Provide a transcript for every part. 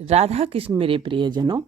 राधा कृष्ण मेरे प्रियजनों,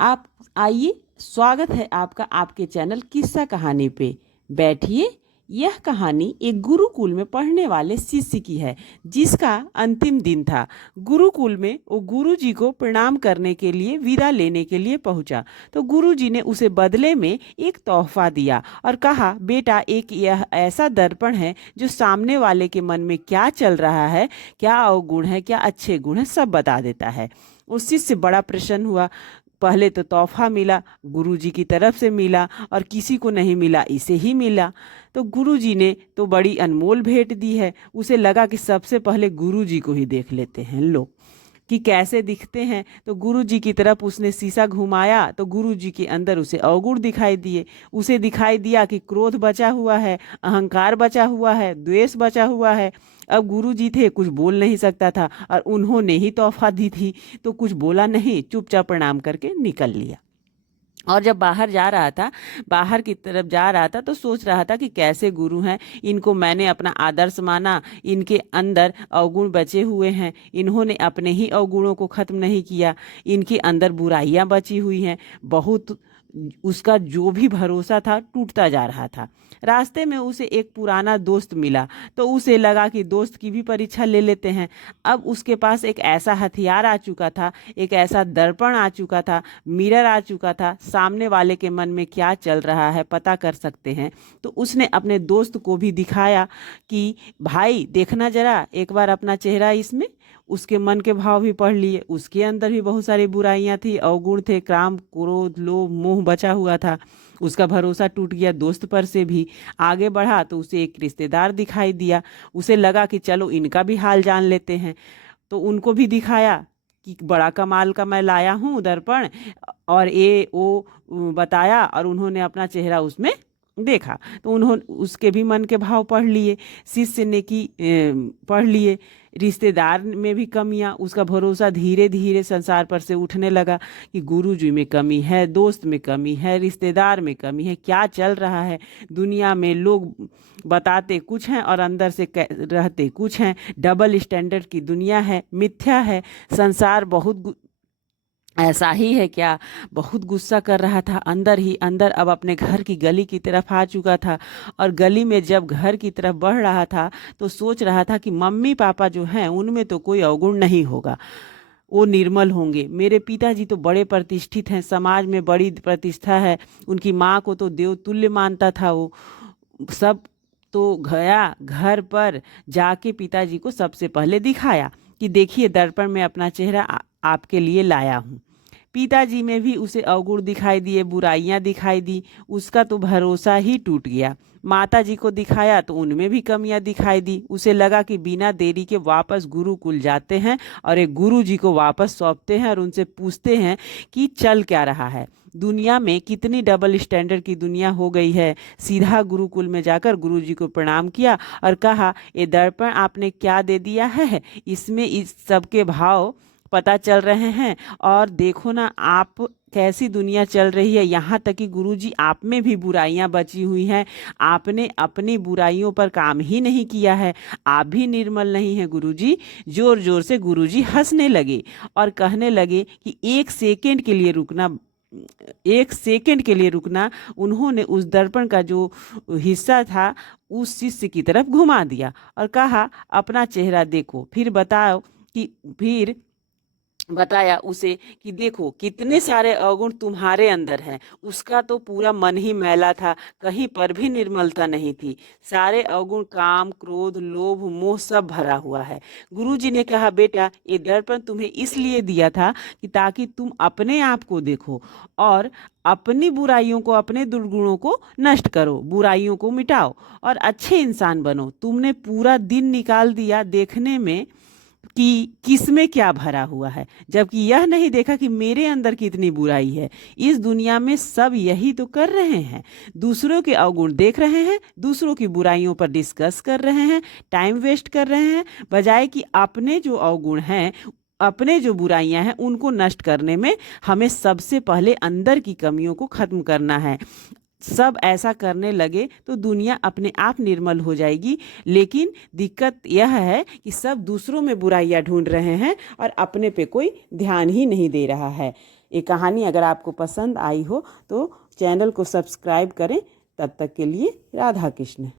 आप आइए, स्वागत है आपका आपके चैनल किस्सा कहानी पे। बैठिए। यह कहानी एक गुरुकुल में पढ़ने वाले शिष्य की है जिसका अंतिम दिन था। गुरुकुल में वो गुरुजी को प्रणाम करने के लिए विदा लेने के लिए पहुंचा तो गुरुजी ने उसे बदले में एक तोहफा दिया और कहा, बेटा, एक यह ऐसा दर्पण है जो सामने वाले के मन में क्या चल रहा है, क्या अवगुण है, क्या अच्छे गुण है, सब बता देता है। उस शिष्य बड़ा प्रसन्न हुआ। पहले तो तोहफा मिला, गुरुजी की तरफ से मिला और किसी को नहीं मिला, इसे ही मिला। तो गुरुजी ने तो बड़ी अनमोल भेंट दी है। उसे लगा कि सबसे पहले गुरुजी को ही देख लेते हैं, लो कि कैसे दिखते हैं। तो गुरुजी की तरफ उसने शीशा घुमाया तो गुरुजी के अंदर उसे अवगुण दिखाई दिए। उसे दिखाई दिया कि क्रोध बचा हुआ है, अहंकार बचा हुआ है, द्वेष बचा हुआ है। अब गुरुजी थे, कुछ बोल नहीं सकता था और उन्होंने ही तोहफा दी थी तो कुछ बोला नहीं, चुपचाप प्रणाम करके निकल लिया। और जब बाहर की तरफ जा रहा था तो सोच रहा था कि कैसे गुरु हैं, इनको मैंने अपना आदर्श माना, इनके अंदर अवगुण बचे हुए हैं, इन्होंने अपने ही अवगुणों को खत्म नहीं किया, इनके अंदर बुराइयां बची हुई हैं। बहुत उसका जो भी भरोसा था टूटता जा रहा था। रास्ते में उसे एक पुराना दोस्त मिला तो उसे लगा कि दोस्त की भी परीक्षा ले लेते हैं। अब उसके पास एक ऐसा हथियार आ चुका था, एक ऐसा दर्पण आ चुका था, मिरर आ चुका था, सामने वाले के मन में क्या चल रहा है पता कर सकते हैं। तो उसने अपने दोस्त को भी दिखाया कि भाई देखना जरा एक बार अपना चेहरा इसमें। उसके मन के भाव भी पढ़ लिए, उसके अंदर भी बहुत सारी बुराइयां थी, अवगुण थे, काम, क्रोध, लोभ, मोह बचा हुआ था। उसका भरोसा टूट गया दोस्त पर से भी। आगे बढ़ा तो उसे एक रिश्तेदार दिखाई दिया। उसे लगा कि चलो इनका भी हाल जान लेते हैं। तो उनको भी दिखाया कि बड़ा कमाल का मैं लाया हूँ दर्पण, और ये वो बताया और उन्होंने अपना चेहरा उसमें देखा। तो उन्होंने उसके भी मन के भाव पढ़ लिए, शिष्य ने की पढ़ लिए। रिश्तेदार में भी कमियां, उसका भरोसा धीरे धीरे संसार पर से उठने लगा कि गुरुजी में कमी है, दोस्त में कमी है, रिश्तेदार में कमी है, क्या चल रहा है दुनिया में। लोग बताते कुछ हैं और अंदर से रहते कुछ हैं। डबल स्टैंडर्ड की दुनिया है, मिथ्या है संसार। ऐसा ही है क्या। बहुत गुस्सा कर रहा था अंदर ही अंदर। अब अपने घर की गली की तरफ आ चुका था और गली में जब घर की तरफ बढ़ रहा था तो सोच रहा था कि मम्मी पापा जो हैं उनमें तो कोई अवगुण नहीं होगा, वो निर्मल होंगे। मेरे पिताजी तो बड़े प्रतिष्ठित हैं, समाज में बड़ी प्रतिष्ठा है, उनकी माँ को तो देवतुल्य मानता था वो सब। तो गया घर पर, जाके पिताजी को सबसे पहले दिखाया कि देखिए दर्पण में अपना चेहरा आपके लिए लाया हूँ। पिताजी में भी उसे अवगुण दिखाई दिए, बुराइयां दिखाई दी। उसका तो भरोसा ही टूट गया। माता जी को दिखाया तो उनमें भी कमियां दिखाई दी। उसे लगा कि बिना देरी के वापस गुरुकुल जाते हैं और एक गुरु जी को वापस सौंपते हैं और उनसे पूछते हैं कि चल क्या रहा है दुनिया में, कितनी डबल स्टैंडर्ड की दुनिया हो गई है। सीधा गुरुकुल में जाकर गुरु जी को प्रणाम किया और कहा, ये दर्पण आपने क्या दे दिया है, इसमें इस सबके भाव पता चल रहे हैं। और देखो ना आप कैसी दुनिया चल रही है, यहाँ तक कि गुरुजी आप में भी बुराइयां बची हुई हैं। आपने अपनी बुराइयों पर काम ही नहीं किया है, आप भी निर्मल नहीं हैं गुरुजी। जोर जोर से गुरुजी हंसने लगे और कहने लगे कि एक सेकंड के लिए रुकना, एक सेकंड के लिए रुकना। उन्होंने उस दर्पण का जो हिस्सा था उस शिष्य की तरफ घुमा दिया और कहा, अपना चेहरा देखो, फिर बताओ कि फिर बताया उसे कि देखो कितने सारे अवगुण तुम्हारे अंदर हैं। उसका तो पूरा मन ही मैला था, कहीं पर भी निर्मलता नहीं थी। सारे अवगुण, काम, क्रोध, लोभ, मोह सब भरा हुआ है। गुरुजी ने कहा, बेटा, ये दर्पण तुम्हें इसलिए दिया था कि ताकि तुम अपने आप को देखो और अपनी बुराइयों को, अपने दुर्गुणों को नष्ट करो, बुराइयों को मिटाओ और अच्छे इंसान बनो। तुमने पूरा दिन निकाल दिया देखने में कि किसमें क्या भरा हुआ है, जबकि यह नहीं देखा कि मेरे अंदर कितनी बुराई है। इस दुनिया में सब यही तो कर रहे हैं, दूसरों के अवगुण देख रहे हैं, दूसरों की बुराइयों पर डिस्कस कर रहे हैं, टाइम वेस्ट कर रहे हैं, बजाय कि अपने जो अवगुण हैं, अपने जो बुराइयां हैं उनको नष्ट करने में हमें सबसे पहले अंदर की कमियों को खत्म करना है। सब ऐसा करने लगे तो दुनिया अपने आप निर्मल हो जाएगी। लेकिन दिक्कत यह है कि सब दूसरों में बुराइयां ढूंढ रहे हैं और अपने पे कोई ध्यान ही नहीं दे रहा है। ये कहानी अगर आपको पसंद आई हो तो चैनल को सब्सक्राइब करें। तब तक के लिए राधा कृष्ण।